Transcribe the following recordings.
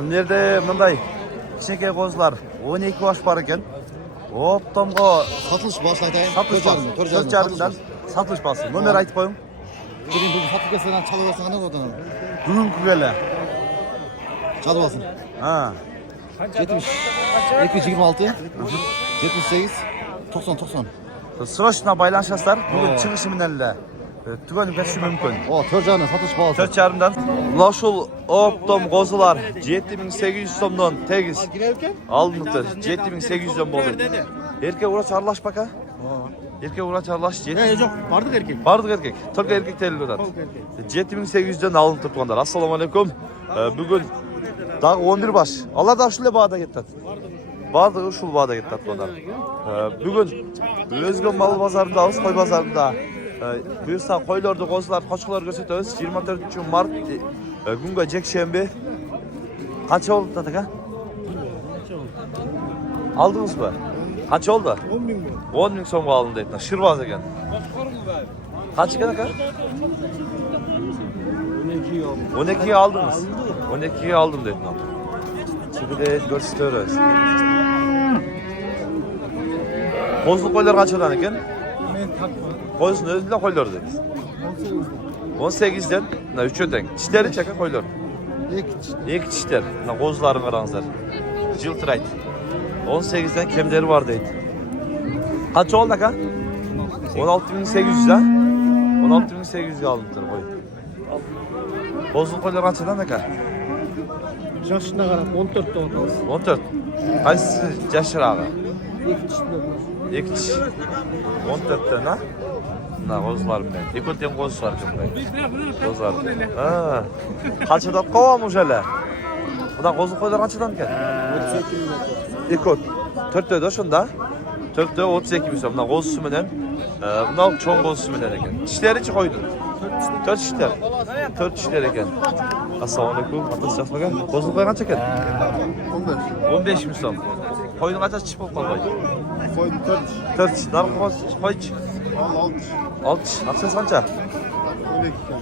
Nerede mınday kichik qo'zlar 12 yosh bor ekan. Optomga Satılış başlaydı. satış bas. 4,5dan satış bas. Nomer aytib qo'ying. Birinci fabrikasından çalıversen ne oldu? Bugungi keli. Çalıversın. Ha. 70, 226, 78, 90. Srochna baylanışasizlar. Bugun chiqishi bilan tugalib ketishi mumkin. O törcanın satış bağlısı. 4,5dan. Loshul optom qo'zilar 7800 so'mdan tegiz alınıptır. 7800 so'm bo'ldi. Erkek uğraş aralaş baka. Erkek uğraş aralaş. Yok, vardık erkek. Bardık erkek. Tolga erkek telli odat. 7800'den alınıp turganlar. Assalamu alaykum. Bugün daha 11 baş. Allah da şule bağda gettat. Bardığı uşul bağda gettat bunlar. Bugün Özgün mal pazarındayız, koy pazarında. Buyursa koylardı, qo'zlar, qo'chqalar ko'rsatamiz. 24 mart günga jekşembe. Qancha oldu taka? Aldınız mı? Qancha oldu? 10 ming so'mga olindi deydi. Shirvoz ekan. Qancha ekan aka? 12'ye aldınız. 12'ye aldım dedi. Çekide gösteriyoruz. Qo'zli qo'ylar qanchadan ekan? Qo'zni o'zida qo'ylar dedi. 18'den, 3 öteng. Tishlari chaka qo'ylar. İki tishlar. Qo'zlarini qarangizlar. Jiltiraydi. 18'den kemleri var deydi. Qancha oldu aka? 16.800 ha? 16.800'ga alınıptır qo'y. Qo'zli qo'ylar qanchadan aka? Yaşına qarab 14'te otağız. 14. Qaysi jashirog'i? İki tish. 14'ten ha? Qo'zlar bilan. Ekotem qo'z var ekan. Qo'zlar. Ha. Qanchadan qo'yamiz o'shalar? Bunda qo'zli qo'ylar qanchadan ekan? 32 milyon. Ekot. 4'te shunda. 4'te 32 ming so'm. Bunda qo'zisi bilan, bunda cho'ng qo'zisi bilan ekan. Tishlarichi qo'ydi. 4 tishlar. 4 tishlar ekan. Assalomu alaykum. Atas Jafmaga. Qo'zli qo'y qancha ekan? 15 ming so'm. Qo'yni qanchasi chiqib qoldi? Koydum 4. 4 tish. Narxi qo'ychi. 6 tish. Aqchasi qancha?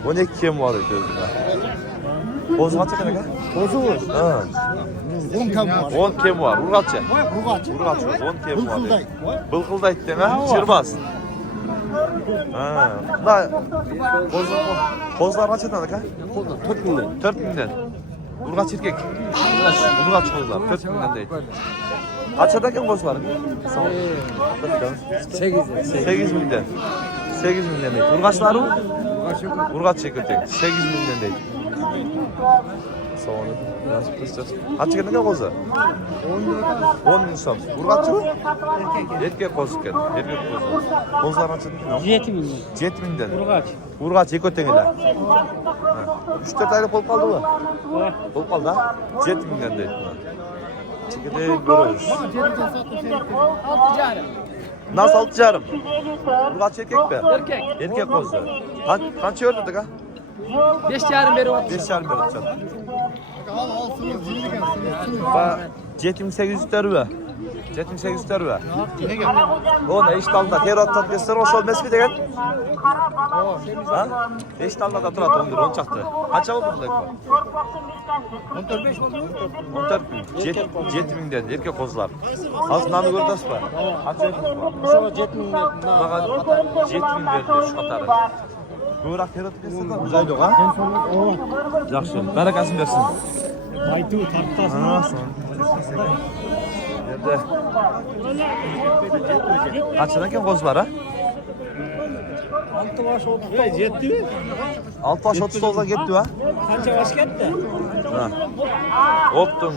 12 kim bor edi o'zida. Qo'zi qancha ekan aka? Bozu var. Ha. 10 kam var. 10 kim var? Urg'atcha. Rugaç. Urg'atcha 10 kim var. Bulqilday. Bulqildaydi dema, Chirbas. Ha. Da qo'zlar qanchadan aka? 4 milyon. 4 mingdan. Urg'atcha erkek. Urg'atcha qo'zlar 4 mingdan deydi. Qanchadan ekan qo'zlar? 8 mingdan. 8 mingdan deydi. Urg'achlari? Urg'atcha ko'tek. 8 mingdan deydi. Savol. Nasib qilsa. Qancha ekan qo'zi? 10 ming so'm. Urg'atchi? Erkek qo'zi ekan. Erkek qo'zi. Qo'zlar qanchadan? 7 milyon. 7 mingdan. Urgaç. Urg'atcha ko'tenglar. 3-4 oylik bo'lib qoldimi? Bo'lib qoldi, ha? 7 mingdan deydi. Chekida ko'ramiz. Nasıl 6,5? Urg'atcha erkekmi? Erkek. Erkek qo'zi. Qancha yordi aka? 5,5 beri otuz. 5,5 beribsan. Va 7800 tarva. 7800 tarva. Ona ish talda terotdan kesir o'sol emasmi degan? Ha? Ish talda turadi 11 chaqdi. Qancha bo'ldi bunday? 14,5 oldu. 14 7 mingdan erkek qo'zlar. Hozir nani ko'rdingizmi? Qancha Şu 7 milyon. Mаған 7 ming berdi shu qatari. Ko'rak terot kesir uzaydi ha? Yaxshi. Barakasini bersin. Baytu tarttas. Ha, endi qanchadan ekan qo'zlar ha? 6 baş oldu. Yetti mi? 6 yosh 39 ga ketdi ha? Kança baş gitti? Ha. Optum.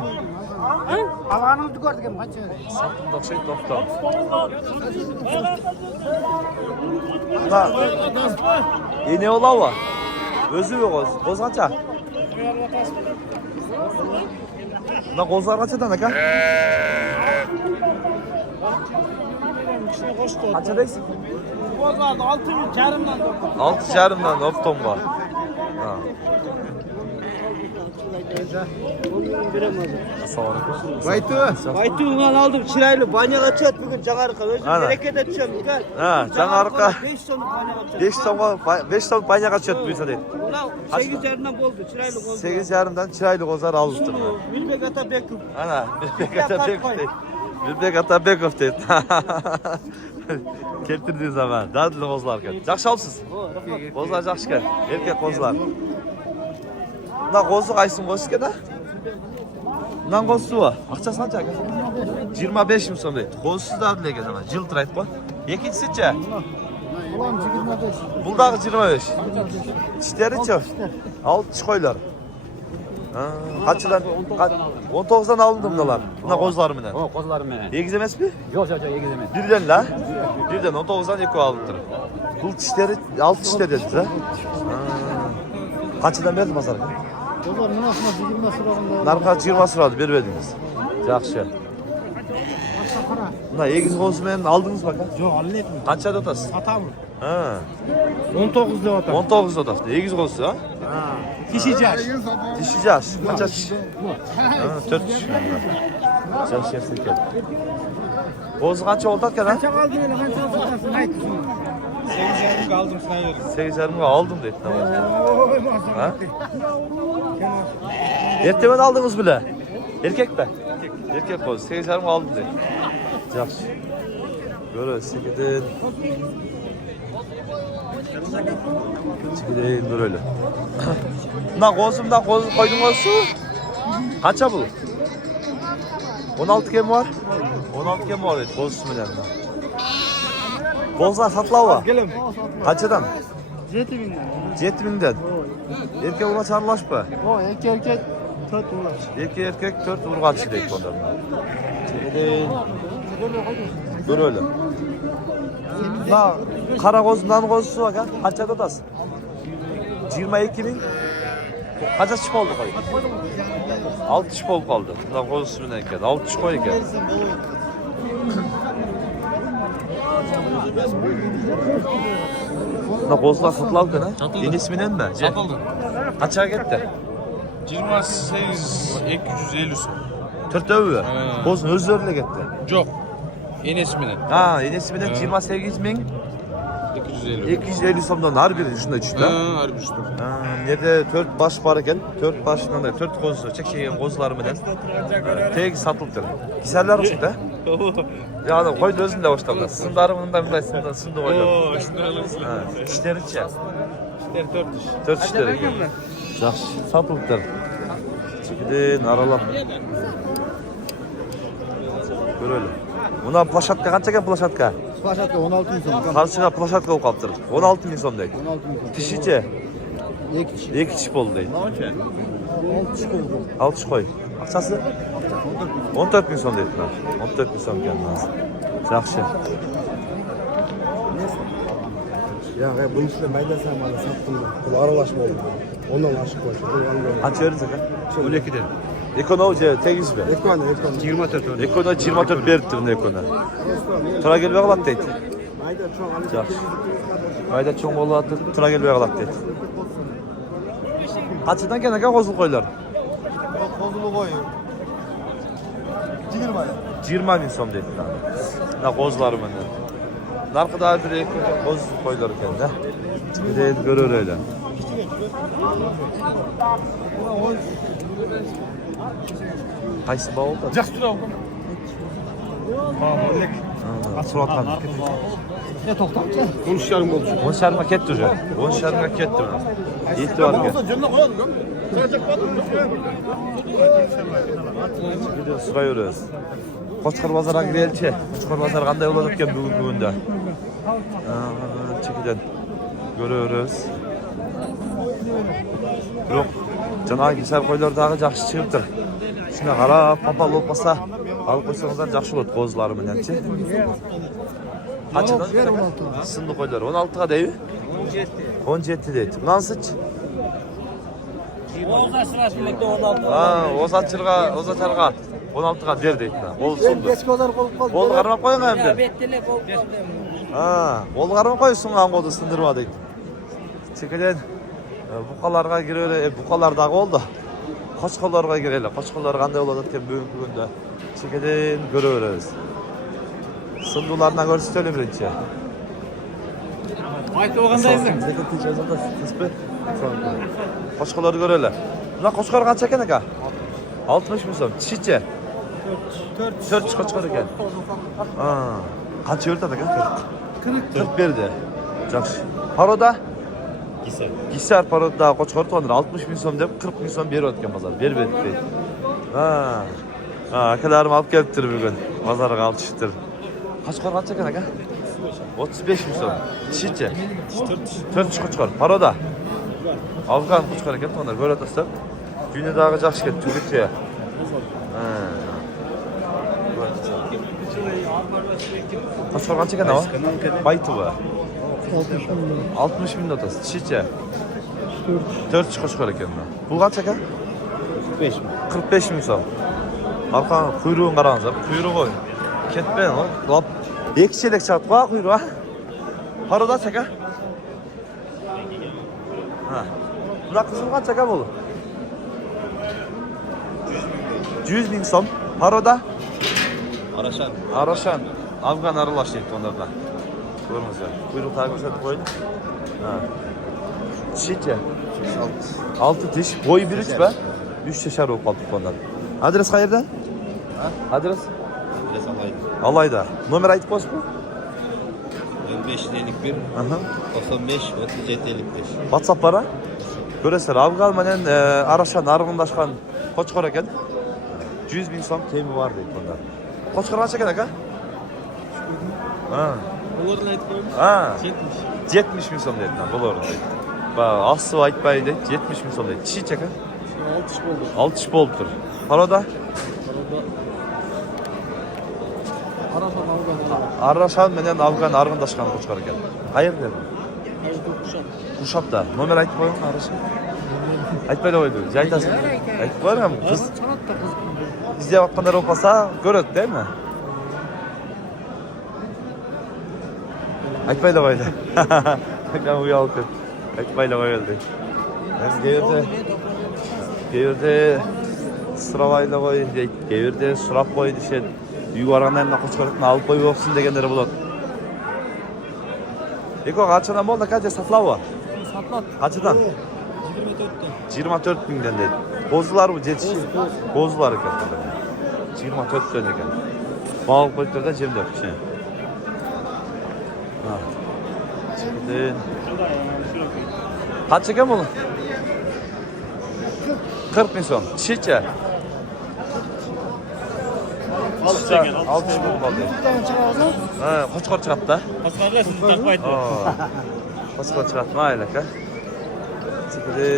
Alanımızı gördük hem kaç. Satın okşaydı optum. Ha. Ne ola var? Özü yok qo'z. Qo'z qancha? Na qo'zlar qanchadan aka? Qancha deysiz? Bozardı 6,5'dan. 6,5dan optum var. Ha. Assalamualaikum. Baytuğundan aldım çıraylı banyaga çöt bugün Canarka. Özüm Ana. bereket edeceğim. Gel. Ha, Canarka. 5 sonluk banyaga çöt. 5 ton banyaga çöt buysa deydi. Ulan 8 yerinden boldu çıraylı boldu. 8,5'dan çıraylı kozlar alıştırma. Bilmek ata bekip. Ana, Birbek Atabekov deydi. Birbek Atabekov deydi. Keltirdiği zaman, dadlı kozlar ken. Жақсы алыпсыз? Kozlar жақсы ken, erkek kozlar. Mına kozu qayсын kozu ken ha? Mınan kozusu var. Akçası qancha aka? 25 ming so'm deydi. Kozusiz dadlı eken ama, жылтырайды qo'y. Ikkinchisi-chi? Ulan 25. Buldağı 25. Dişleri-chi? 6 tish qo'ylar. Qanchadan? 19'dan alındı bunlar. Mına kozları bilan. O kozlarım mene. Egiz emasmi? Yok yok egiz emas. Birden la. Birden 19'dan 2 alındır. Bul dişleri 6 dişler dediniz ha? Qanchadan berdi bazarga? Kozlar münasına 20 sırasında. Narxa 20 sıraldı bermediniz. Yaxşı. Mına egiz qo'zi bilan aldınız bak ha? Yok halletme. Qanchada otasiz? Satamı. Ha. 19 lira atam. 19 otapti. Egiz qo'zi ha? Kişicaş. Dişi yaş. Qancha tish? Ha, 4 tish. Yaş yerse kel. Qo'zi qancha oldu ekan ha? Kaça kaldı öyle kaça satasın haydi. 8 yarım kaldım sana yerim. 8,5'ga aldım dedi. Oy maşallah. Ha? Ertemen aldınız bile. Erkek be. Erkek qo'zi 8,5'ga aldım dedi. Yaxshi. Böyle sekeden. Sekeden dur öyle. Bundan qo'zimdan qo'zi qo'yding qo'zi. Qancha bu? 16 kem var. 16 kem var dedi qo'zisi bilan. Qo'zlar satılawa. Gelin. Qanchadan? 7000'den. 7000'den. Erkek ulan çarlaşpa. O erkek 4 uğraş. İki erkek 4 urgaçı deyip ondan. Dur öyle. Na kara kozundan kozusu var ha. Kaça tutasın? 22 bin. Kaça çık oldu koy? 6 çık oldu kaldı. Na kozusu bilen eken. 6 çık koy eken. Na kozular satılaldı ha? Yeni isminin mi? Satıldı. Kaça gitti? 28 250 so'm. 4 övü. Kozun özleriyle gitti. Yo'q. Enes bilan Ha, yeni isminin 28 bin 250. 250 somdan har biri shunday tushdi. Har bir tushdi. Yerda 4 bosh bor ekan. 4 boshdan 4 qo'zi, chekchagan qo'zlari bilan teg sotilibdi. Kisarlar chiqdi. Ya'ni qo'yni o'zida boshlabdi. Sindari bunday sindi qo'ydi. Oo, shunday olasiz. Ha, ishlaricha. İşler 4 ish. 4 ishlar ekan. Yaxshi, sotilibdi. Chekidan aralab. Ko'raylik. Buna plashatka qancha ekan plashatka? Başlattı 16 bin so'm. Qarshıga plashatka bo'lib qolibdi. 16 ming so'm deydi. 16 bin so'm. Tishicha 2 kişi. 2 tish bo'ldi deydi. 6 kişi oldu. 6 tish qo'y. Aqchasi 14 ming so'm deydilar. 14 ming so'm ekan hozir. Yaxshi. Ya bu işle maydasam hala sattım da. Bu aralaşma oldu. Ondan aşık var. Qancha berdingiz aka? 12'den. Ekonomi tegizmi? Ekmanı. 24 öyle. Ekonomi 24 beribdi buni ekonomi. Tura kelbey qoladi deydi. Mayda çok alışık. Yaxshi. Mayda cho'ng bo'lyapti, tura kelbey qoladi deydi. Qanchadan ekan aka qo'zil qo'ylar? Kozulu koyuyor. 20 ming so'm deydilar. Na qo'zlari mana. Narxi da bir qo'z qo'ylar ekan-da. Deydi ko'raveraylar. Qaysi bo'ldi? Yaxshi turadi. Suratdan. Ne toktan? 13,5 bo'ldi. 10 şarma ketdi уже. 10 şarma ketdi mana. Yetti var ekan. Jonna qo'yadi. Video suraveramiz. Qo'chqor bozoriga kirelchi. Qo'chqor bozori qanday bo'ladi ekan bugungi kunda? Chekidan ko'raveramiz. Biroq janoy kisar qo'ylardagi yaxshi chiqibdi. Shuna qarab, papal bo'lib qolsa, olib qo'ysangizlar yaxshi bo'ladi qo'zlari bilanchi. Qanchadan? Sindi qo'ylar 16 ga deymi? 17 deydi. Bunansichi? Oğuz sırasındaki 16. Ha, Ozatçırga 16 ga ber deydi. Qo'l sundu. Geç kadar kol kol. Qo'l qarmab qo'ying endi. Bettile kol. Ha, qo'l qarmab qo'y sungan qo'lni sindirma deydi. Chekidan buqalarga kiraverib, buqalardagi oldu. Qo'chqorlarga kelaylik. Qo'chqorlar qanday bo'ladi ekan bugungi kunda. Chekadan ko'raveramiz. Sundulardan ko'rsataylik birinchi. Aytib olgandaysiz. Qo'chqorlarni ko'raylik. Buna qo'chqor qancha ekan aka? 60 ming so'm. Tishicha. 4 qo'chqor ekan. Ha. Qancha o'rtadi aka? 40 berdi. Yaxshi. Paroda? Gisar paroda qo'chqor to'ndir 60 ming so'm deb 40 ming so'm berayotgan bozor. Berib deydi. Ha. Ha, akalarim olib kelibdir bugun. Bozorga olib chiqibdir. Qo'chqor qancha ekan aka? 35 ming so'm. Tishicha. 4 qo'chqor. Paroda. Afgan qo'chqor ekan to'ndir. Ko'ratasizlar. Dunyodagi yaxshi ketdi, Turkiya. Ha. Qo'chqor qancha ekan o? Baytuva. 60 ming otasi. Tishicha. 4 qo'chqor ekan. Bu qancha ekan? 45 ming so'm. Arqa quyruğun qarangizlar. Quyruğu ketmaydi o. Lop. Ikki chelak chiqib qo'y quyruğu. Paroda aka? Ha. Bular qizil qancha ekan bu? 100 ming so'm. Paroda? Arashan. Afgan aralash deydi onlarda. Ko'ringizlar. Quyruqlarni ko'rsatib qo'ying. Ha. Tishicha. 6 tish. Bo'yi 1.3 ba? 3 yashar bo'lib qolibdi ondan. Adres qayerda? Ha? Adres? Alayda. Nomer aytib qo'ysiz bu? 1551 Aha. 95 37 55. WhatsApp bara. Ko'rasizlar, Afgan bilan Arashan arg'indashgan qo'chqor ekan. 100 ming so'm kemi bor deydi bundan. Qo'chqor qancha ekan aka? Ha. Bularni aytib qo'yamiz. Ha. 70. 70 ming so'm deydi. Bular deydi. Va asli aytmaydi, 70 ming so'm deydi. Tishicha aka? 6 bo'ldi. 6 bo'libdir. Paroda? Arashan bilan Afgan arg'indashgan qo'chqor ekan. Qayerda? Uşak'ta. Nomer aytib qo'ying, Arashan. Aytmaydi qo'ydi. Aytasiz. Aytib qo'yam. Qiz izlayotganlar o'qasa ko'radi, deymi? Aytmaydi qo'ydi. Akam uyaldi. Aytmaydi qo'yildi. Yerda sıralayla qo'y, yerda so'rab qo'y deshadi. Yuvargandan qo'chqorni olib qo'yib o'qsin deganlar bo'ladi. Eko qanchadan bo'ldi aka, sotlavi? Satlat. Qanchadan? 24 mingdan dedi. Qo'zilar bu jetishi. Qo'zilar ekan. 24 dan ekan. Bog' qo'yibdi-da jemda kishi. Ha. Chiqdi. Qancha ekan bu? 40 ming so'm. Tishicha. 6 ming bo'ldi. Ha, qo'chqor chiqadi-da. Qo'chqorlar sizni taqib aytdi. Qo'chqor chiqadi, mayli aka. Chiqdi.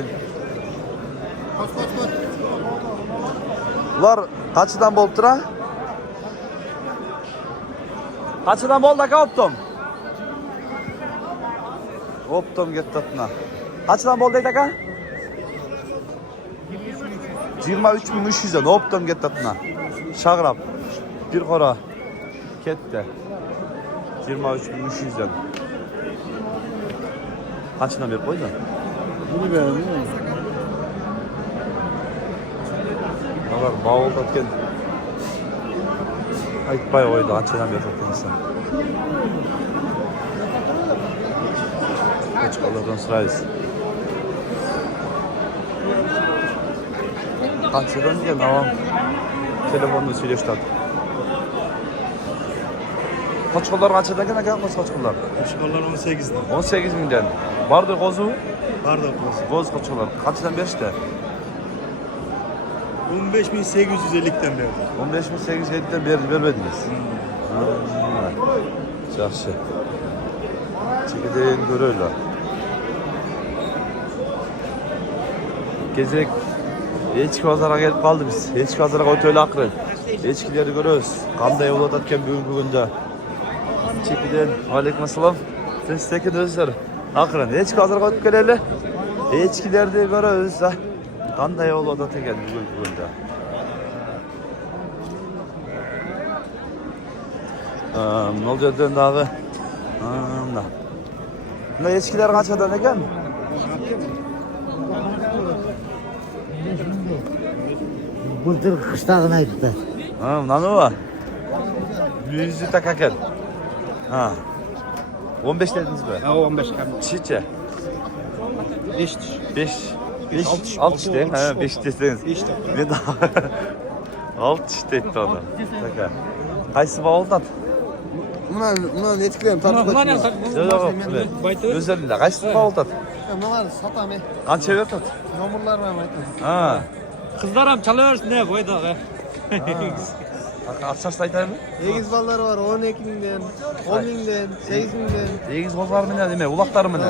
Ular qanchadan bo'libdi ra? Qanchadan bo'ldi aka optom? Optom ketditna. Qanchadan bo'ldi aka? 23.300 dan optom ketditna. Shag'rab. Bir qora ketdi. 23.300 dan. Qanchadan berib qo'yding? Buni berdim. Ular bağıldatken aytpay qo'ydi, qanchadan berib qo'ygansan. Qo'chqorlardan so'raysiz. Qanchadan degan avam telefonda söyleshtadi. Qo'chqorlar qanchadan ekan aka, qo'chqorlar? Qo'chqorlar 18 dan. 18 mingdan. Bardi qo'zi? Barda qo'zi. Qo'z qo'chqorlar. Qanchadan berishdi? 15.850 dan berdi. 15.850 dan bermediniz. Yaxshi. Chekidan ko'raylar. Gezek echki bozorga kelib qoldi biz. Echki bozorga o'taylik aqrin. Echkilarni ko'ramiz. Qanday bo'layotgan bugungi kunda. Chekidan alaykum assalom. Tinchlik o'zlar. Aqrin echki bozorga o'tib kelaylik. Echkilarni ko'ramiz. Qanday bo'layotgan bugungi kunda. Nol yerden dağı. Bunda echkilar qanchadan ekan? Былтыр кыштагын айтты. Ha, mınanı var? 100'lü takaken. Ha. 15 dediniz mi? Ha 15 kamyon. Çiçe. 5 diş. 5 6 işte. Ha 5 deseniz. İşte. Ne daha? 6 işte etti ona. Taka. Kaysı bağoldan? Buna etkileyen tartışma Yok yok. Özellikle kaysı bağoldan? Bunlar satam he. Kança ver tut. Nomurlar var mı? Ha. Kızlarım çalıyorsun ne boyda be. Atşarsın aytayım mı? Egiz balları var 12.000'den, 10.000'den, 8.000'den. Egiz bozlar mı ne demek? Ulaklar mı ne?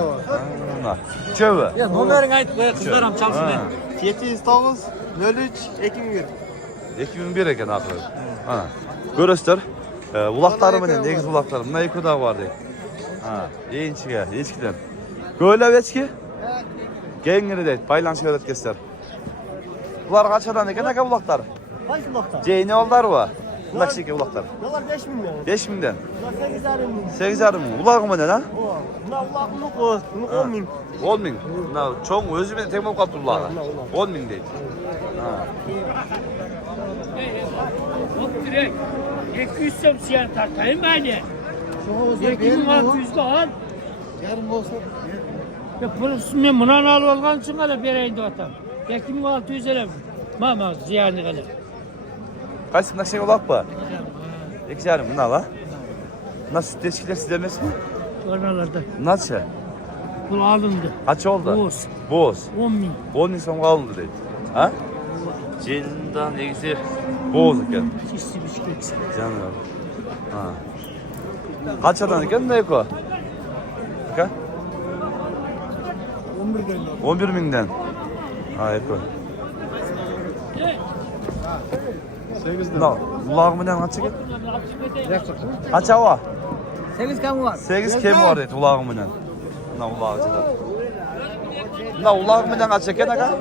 Ha. Çöve. Ya numarını ayt be kızlarım çalsın Ha. ne. 709 03 2001. 2001 eken akıllı. Ha. Görüstür. Ulakları mı ne? Egiz ulakları mı? Ne yıkı da var diye. Ha. Yiyinçiğe. Yiyinçikten. Böyle veçki? Gengini de. Baylanşı öğretgesler. Bunlar kaçadan eken aka ulaklar? Kaç bulakta? Ceyni ollar var. Ulak şeke ulaklar. Dolar 5 milyon. 5.000'den. Dolar 8 milyon. 8 mı? Ulak mı ne lan? Bunlar ulak bunu 10 milyon. 10 bin. Na çoğun özü beni tek kaptı ulağa. 10 bin değil. Ha. Hop direkt 200 somsiyen tartayım beni. 2600'de al. Yarım olsa. Ya burası ben buna alıp algan için hala bereydi atam. 2600 lira. Mama ziyanı kadar. Kaç bin şey ulak mı? 2,5 bin la. Nasıl teşkiler siz demez mi? Oralarda. Nasıl? Bu alındı. Kaç oldu? Boz. Boz. 10 bin. 10 insan kaldı dedi. Ha? Cindan eksi boz iken. Çizsi bisküvisi. Canım. Ha. Kaç adam iken ne yok? Ka? 11 binden. Ha yapıyor. 8'den. Na, ulağımı ne kaç iken? Kaç hava? 8 kamu var. 8 kem var dedi ulağımı ne? Na ulağı çeder. Na ulağımı ne kaç iken aga?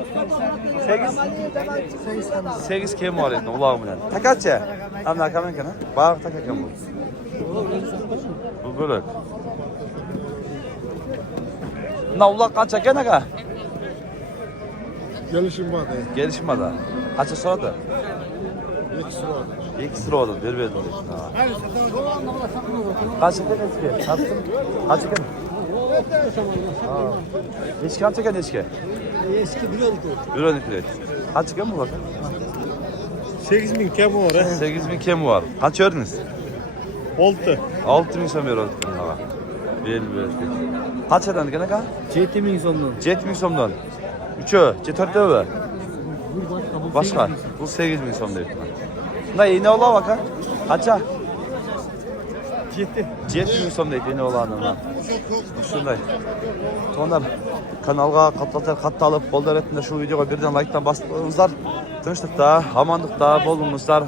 8 kem var dedi ulağımı ne? Takaç ya? Amna kamen kana? Bağır takakem bu. Bu böyle. Na ulak kaç iken aga? Gelişim var. Gelişmedi. Kaça soradı? 2 sıra var. 2 sıra oldu, bir verdim. Kaç iken eski? Sattım. Kaç iken? Eski kaç iken eski? Eski biliyor musun? Bir örnek et. Kaç iken bu bakın? 8.000 kemo var. 8.000 kem var. Kaç ördünüz? 6. 6.000 som ördük. Belli bir. Kaç eden gene ka? 7.000 sondan. 7.000 somdan. 3'ü, 4'ü öve. Başka? Bu 8.000 som değil. Ne iğne ola baka? Kaça? 7.000 som değil iğne ola adamlar. Şunday. Onlar kanalga katlanıp bollar etinde şu videoga birden like'tan basıp qo'yingizlar. Tinchlikda, amonlikda bo'lingizlar.